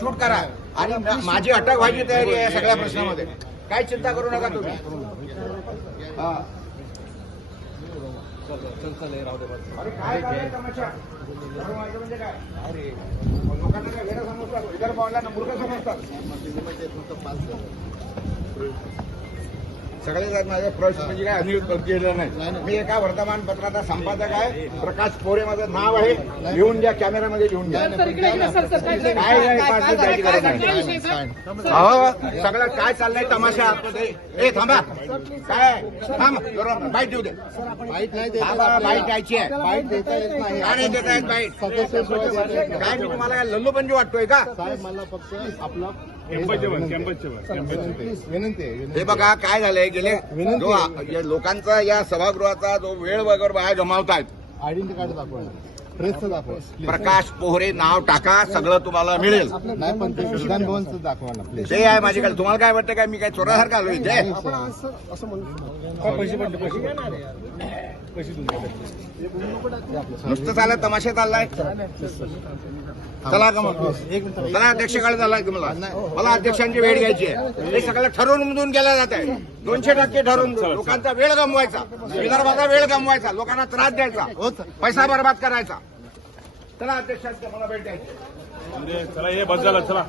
Shoot करा. आणि माझी अटक व्हायची तयारी आहे सगळ्या प्रश्नामध्ये. काय चिंता करू नका तुम्ही. हा. म्हणजे काय? लोकांना मूर्ख समजतात. सगळे जण माझे प्रश्न म्हणजे काय अनिल केलेलं नाही. मी एका वर्तमानपत्राचा संपादक आहे. प्रकाश पोरे माझं नाव आहे. लिहून घ्या कॅमेऱ्यामध्ये लिहून घ्या सर काय काय. काय सगळं काय चाललंय तमाशा? आतमध्ये ए थांबा. काय? थांब बरोबर. बाईट देऊ दे. बाईट नाही बाईट द्यायची आहे. बाईट देता येत नाही. का नाही देत बाईट? येत नाही. काय मी तुम्हाला काय लल्लू पंजू वाटतोय का? साहेब मला फक्त आपला हे बघा काय झालंय गेले विनंती जो लोकांचा या सभागृहाचा जो वेळ वगैरे बाहेर गमावतायत. आयडेंटिटी कार्ड दाखवा. प्रकाश पोहरे नाव टाका सगळं तुम्हाला मिळेल. नाही पण ते आहे माझ्याकडे. तुम्हाला काय वाटतं काय? मी काय चोरासारखं आलो इथे? नुसतं चालत तमाशा चाललाय. चला का मग? चला अध्यक्षकडे चाललाय तुम्हाला मला? अध्यक्षांची वेळ घ्यायची आहे. हे सगळं ठरवून मधून केलं जात आहे. दोनशे टक्के ठरवून लोकांचा वेळ गमवायचा. विदर्भाचा वेळ गमवायचा. लोकांना त्रास द्यायचा. पैसा बर्बाद करायचा. चला अध्यक्षांची मला भेट द्यायची. म्हणजे चला हे बस झाला चला.